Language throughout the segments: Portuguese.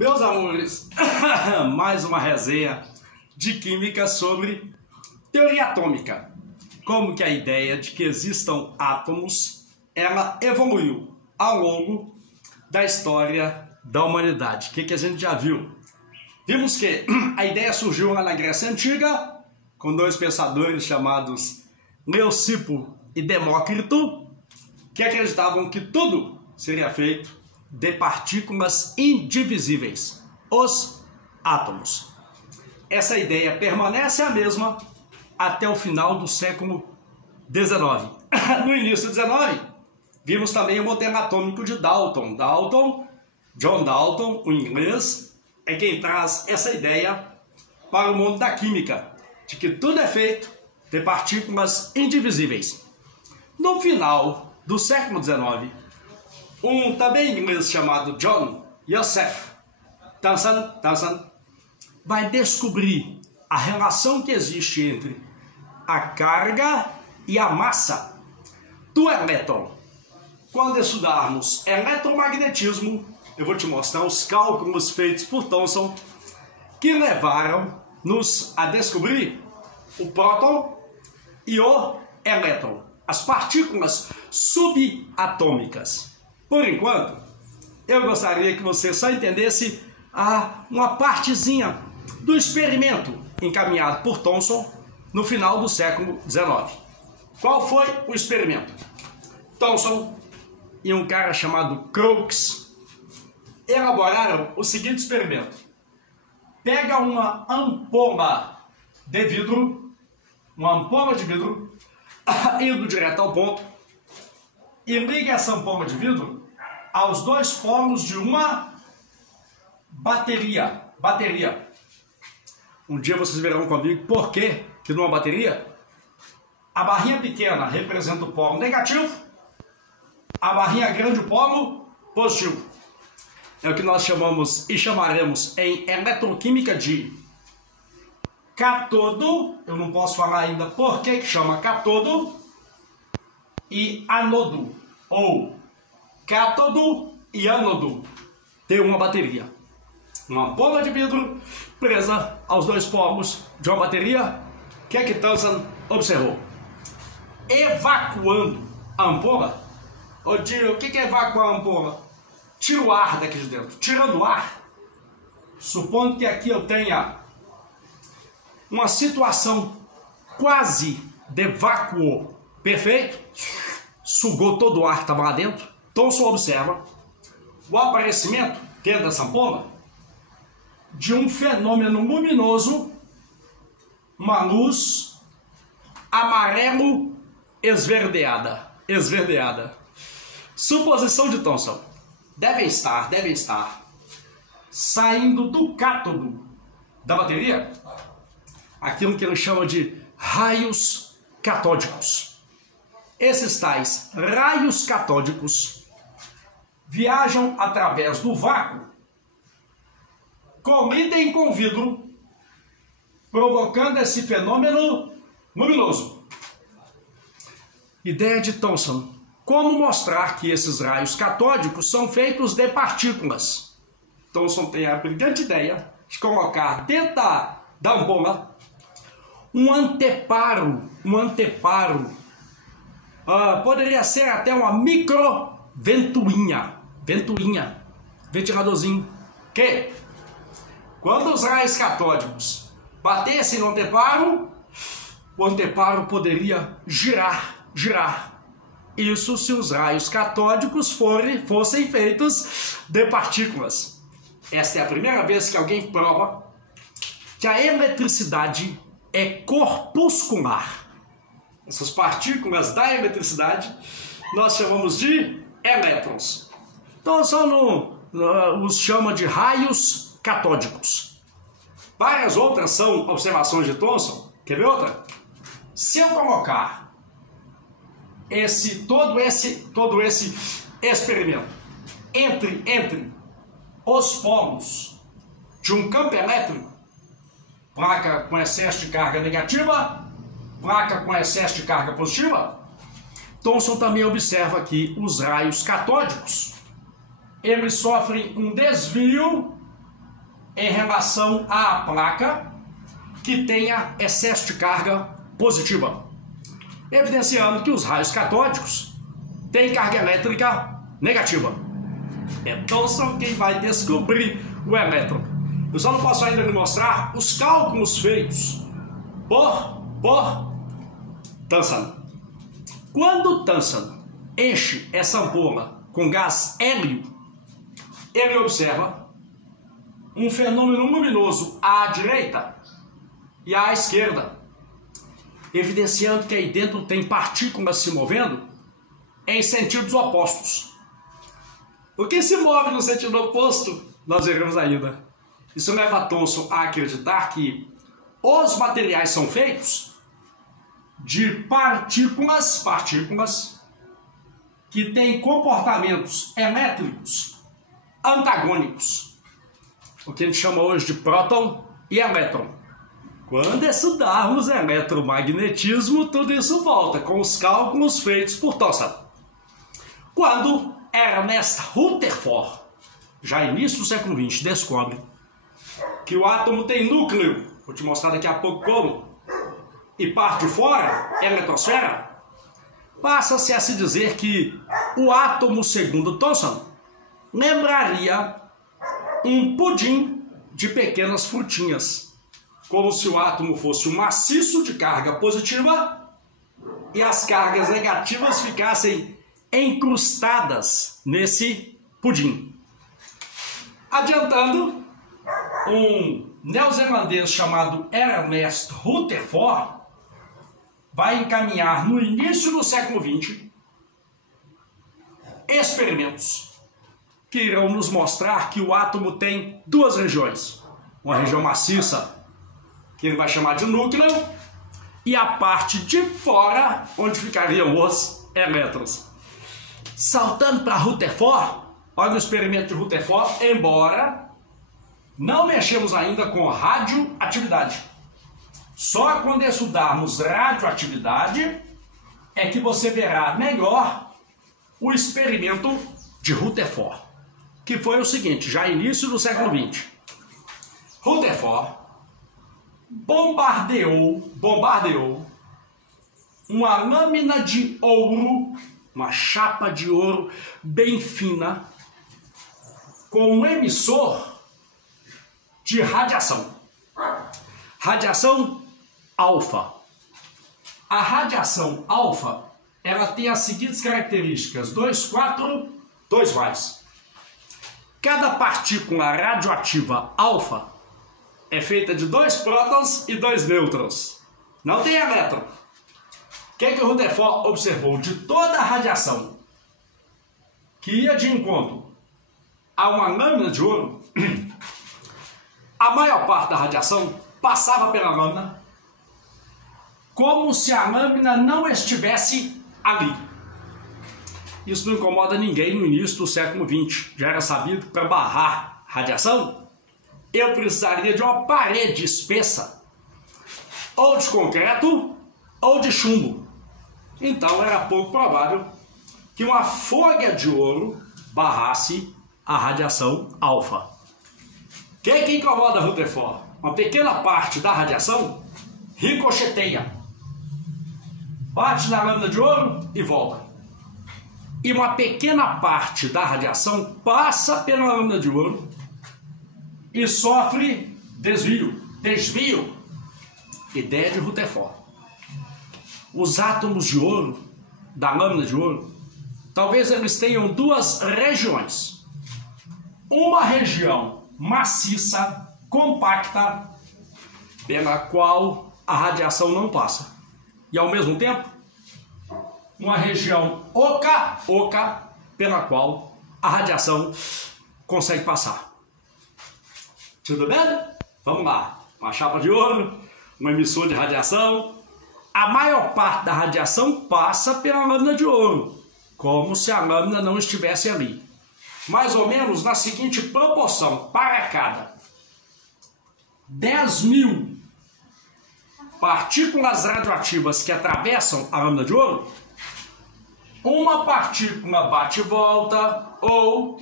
Meus amores, mais uma resenha de química sobre teoria atômica. Como que a ideia de que existam átomos, ela evoluiu ao longo da história da humanidade. O que a gente já viu? Vimos que a ideia surgiu lá na Grécia Antiga, com dois pensadores chamados Leucipo e Demócrito, que acreditavam que tudo seria feito de partículas indivisíveis, os átomos. Essa ideia permanece a mesma até o final do século XIX. No início do XIX, vimos também o modelo atômico de Dalton. John Dalton, o inglês, é quem traz essa ideia para o mundo da química, de que tudo é feito de partículas indivisíveis. No final do século XIX, um também inglês chamado John Joseph Thomson vai descobrir a relação que existe entre a carga e a massa do elétron. Quando estudarmos eletromagnetismo, eu vou te mostrar os cálculos feitos por Thomson que levaram-nos a descobrir o próton e o elétron, as partículas subatômicas. Por enquanto, eu gostaria que você só entendesse uma partezinha do experimento encaminhado por Thomson no final do século XIX. Qual foi o experimento? Thomson e um cara chamado Crookes elaboraram o seguinte experimento. Pega uma ampola de vidro, indo direto ao ponto, e liga essa ampola de vidro aos dois polos de uma bateria. Um dia vocês verão comigo por que numa bateria a barrinha pequena representa o polo negativo, a barrinha grande o polo positivo. É o que nós chamamos e chamaremos em eletroquímica de cátodo. Eu não posso falar ainda por que chama cátodo, e anodo, ou cátodo e ânodo de uma bateria. Uma ampola de vidro presa aos dois polos de uma bateria. O que Thomson observou? Evacuando a ampola. O que é evacuar a ampola? Tira o ar daqui de dentro. Tirando o ar, supondo que aqui eu tenha uma situação quase de vácuo perfeito, sugou todo o ar que estava lá dentro. Thomson observa o aparecimento dentro dessa ampola de um fenômeno luminoso, uma luz amarelo esverdeada. Suposição de Thomson: devem estar saindo do cátodo da bateria aquilo que ele chama de raios catódicos. Esses tais raios catódicos viajam através do vácuo, colidem com o vidro, provocando esse fenômeno luminoso. Ideia de Thomson: como mostrar que esses raios catódicos são feitos de partículas? Thomson tem a brilhante ideia de colocar dentro da ampola um anteparo, poderia ser até uma microventoinha, ventiladorzinho, que quando os raios catódicos batessem no anteparo, o anteparo poderia girar. Isso se os raios catódicos fossem feitos de partículas. Esta é a primeira vez que alguém prova que a eletricidade é corpuscular. Essas partículas da eletricidade nós chamamos de elétrons. Então só os chama de raios catódicos. Várias outras são observações de Thomson. Quer ver outra? Se eu colocar todo esse experimento entre os polos de um campo elétrico, placa com excesso de carga negativa, placa com excesso de carga positiva, Thomson também observa que os raios catódicos, eles sofrem um desvio em relação à placa que tenha excesso de carga positiva, evidenciando que os raios catódicos têm carga elétrica negativa. Então são quem vai descobrir o elétron. Eu só não posso ainda lhe mostrar os cálculos feitos por Thomson. Quando Thomson enche essa ampola com gás hélio, ele observa um fenômeno luminoso à direita e à esquerda, evidenciando que aí dentro tem partículas se movendo em sentidos opostos. O que se move no sentido oposto, nós veremos ainda. Isso leva Thomson a acreditar que os materiais são feitos de partículas que têm comportamentos elétricos antagônicos, o que a gente chama hoje de próton e elétron. Quando estudarmos eletromagnetismo, tudo isso volta com os cálculos feitos por Thomson. Quando Ernest Rutherford, já início do século XX, descobre que o átomo tem núcleo, vou te mostrar daqui a pouco como, e parte de fora, eletrosfera, passa-se a se dizer que o átomo, segundo Thomson, lembraria um pudim de pequenas frutinhas, como se o átomo fosse um maciço de carga positiva e as cargas negativas ficassem encrustadas nesse pudim. Adiantando, um neozelandês chamado Ernest Rutherford vai encaminhar no início do século XX experimentos que irão nos mostrar que o átomo tem duas regiões. Uma região maciça, que ele vai chamar de núcleo, e a parte de fora, onde ficariam os elétrons. Saltando para Rutherford, olha o experimento de Rutherford, embora não mexemos ainda com radioatividade. Só quando estudarmos radioatividade é que você verá melhor o experimento de Rutherford, que foi o seguinte, já início do século XX. Rutherford bombardeou uma lâmina de ouro, uma chapa de ouro bem fina, com um emissor de radiação. Radiação alfa. A radiação alfa, ela tem as seguintes características: 2, 4, 2 mais. Cada partícula radioativa alfa é feita de 2 prótons e 2 nêutrons. Não tem elétron. O que o Rutherford observou? De toda a radiação que ia de encontro a uma lâmina de ouro, a maior parte da radiação passava pela lâmina como se a lâmina não estivesse ali. Isso não incomoda ninguém no início do século XX. Já era sabido que para barrar radiação, eu precisaria de uma parede espessa, ou de concreto, ou de chumbo. Então era pouco provável que uma folha de ouro barrasse a radiação alfa. O que incomoda Rutherford? Uma pequena parte da radiação ricocheteia, bate na lâmina de ouro e volta. E uma pequena parte da radiação passa pela lâmina de ouro e sofre desvio. Ideia de Rutherford. Os átomos de ouro, da lâmina de ouro, talvez eles tenham duas regiões. Uma região maciça, compacta, pela qual a radiação não passa. E ao mesmo tempo, uma região oca, pela qual a radiação consegue passar. Tudo bem? Vamos lá. Uma chapa de ouro, um emissor de radiação. A maior parte da radiação passa pela lâmina de ouro, como se a lâmina não estivesse ali. Mais ou menos na seguinte proporção: para cada 10.000 partículas radioativas que atravessam a lâmina de ouro, uma partícula bate e volta, ou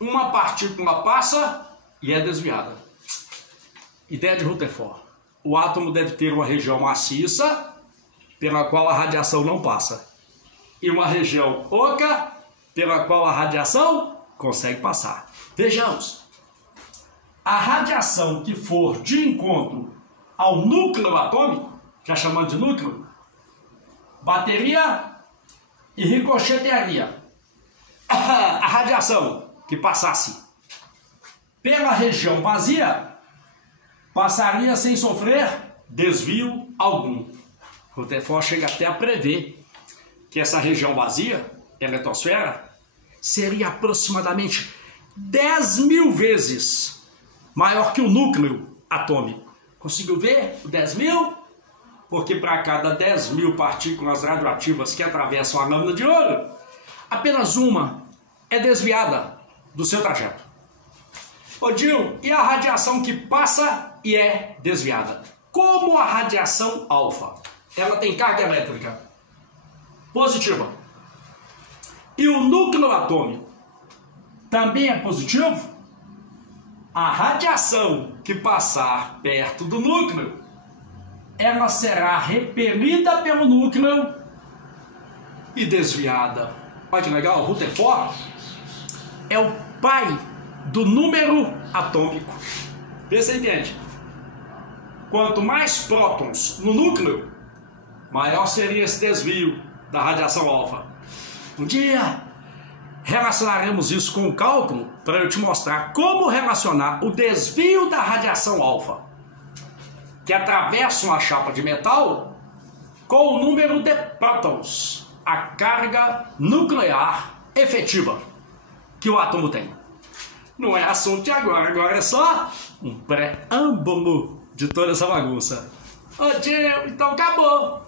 uma partícula passa e é desviada. Ideia de Rutherford. O átomo deve ter uma região maciça, pela qual a radiação não passa, e uma região oca, pela qual a radiação consegue passar. Vejamos. A radiação que for de encontro ao núcleo atômico, já chamando de núcleo, bateria e ricochetearia. A radiação que passasse pela região vazia passaria sem sofrer desvio algum. Rutherford chega até a prever que essa região vazia, eletrosfera, seria aproximadamente 10.000 vezes maior que o núcleo atômico. Conseguiu ver o 10.000? Porque para cada 10.000 partículas radioativas que atravessam a lâmina de ouro, apenas uma é desviada do seu trajeto. Ô Gil, e a radiação que passa e é desviada? Como a radiação alfa, ela tem carga elétrica positiva, e o núcleo atômico também é positivo, a radiação que passar perto do núcleo, ela será repelida pelo núcleo e desviada. Olha que legal, Rutherford é o pai do número atômico. Vê se você entende. Quanto mais prótons no núcleo, maior seria esse desvio da radiação alfa. Um dia relacionaremos isso com o cálculo para eu te mostrar como relacionar o desvio da radiação alfa, que atravessa uma chapa de metal, com o número de prótons, a carga nuclear efetiva que o átomo tem. Não é assunto de agora, agora é só um preâmbulo de toda essa bagunça. Ô tio, então acabou.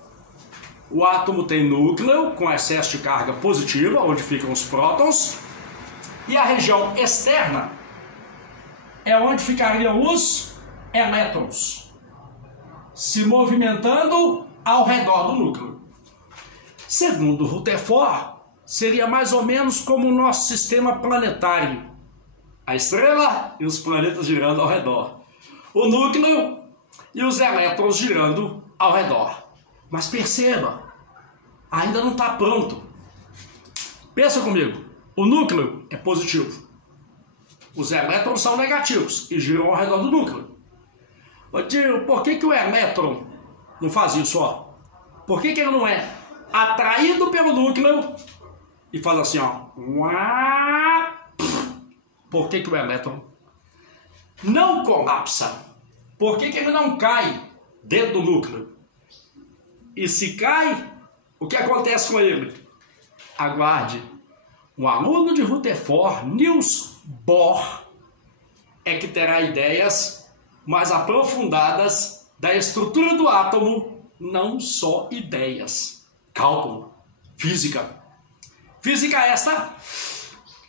O átomo tem núcleo com excesso de carga positiva, onde ficam os prótons, e a região externa é onde ficariam os elétrons, se movimentando ao redor do núcleo. Segundo Rutherford, seria mais ou menos como o nosso sistema planetário. A estrela e os planetas girando ao redor. O núcleo e os elétrons girando ao redor. Mas perceba, ainda não está pronto. Pensa comigo, o núcleo é positivo. Os elétrons são negativos e giram ao redor do núcleo. Ô tio, por que o elétron não faz isso, ó? Por que ele não é atraído pelo núcleo e faz assim, ó? Por que o elétron não colapsa? Por que ele não cai dentro do núcleo? E se cai, o que acontece com ele? Aguarde. Um aluno de Rutherford, Niels Bohr, é que terá ideias mais aprofundadas da estrutura do átomo, não só ideias. Cálculo, física. Física esta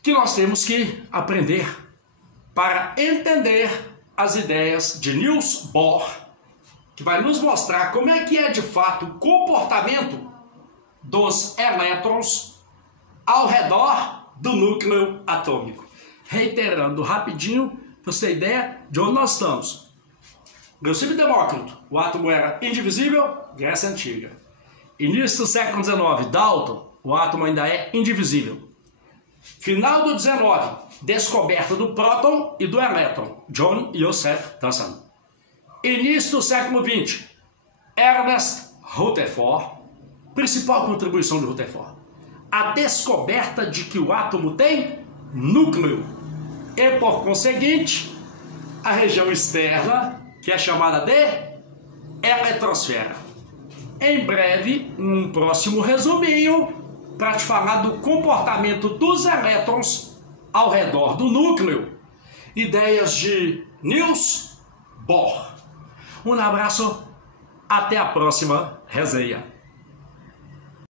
que nós temos que aprender para entender as ideias de Niels Bohr, que vai nos mostrar como é que é de fato o comportamento dos elétrons ao redor do núcleo atômico. Reiterando rapidinho, para você ter ideia de onde nós estamos. Leucipo e Demócrito, o átomo era indivisível, Grécia Antiga. Início do século XIX, Dalton, o átomo ainda é indivisível. Final do XIX, descoberta do próton e do elétron, John Joseph Thomson. Início do século XX, Ernest Rutherford, principal contribuição de Rutherford, a descoberta de que o átomo tem núcleo e, por conseguinte, a região externa, que é chamada de eletrosfera. Em breve, um próximo resuminho para te falar do comportamento dos elétrons ao redor do núcleo. Ideias de Niels Bohr. Um abraço, até a próxima resenha.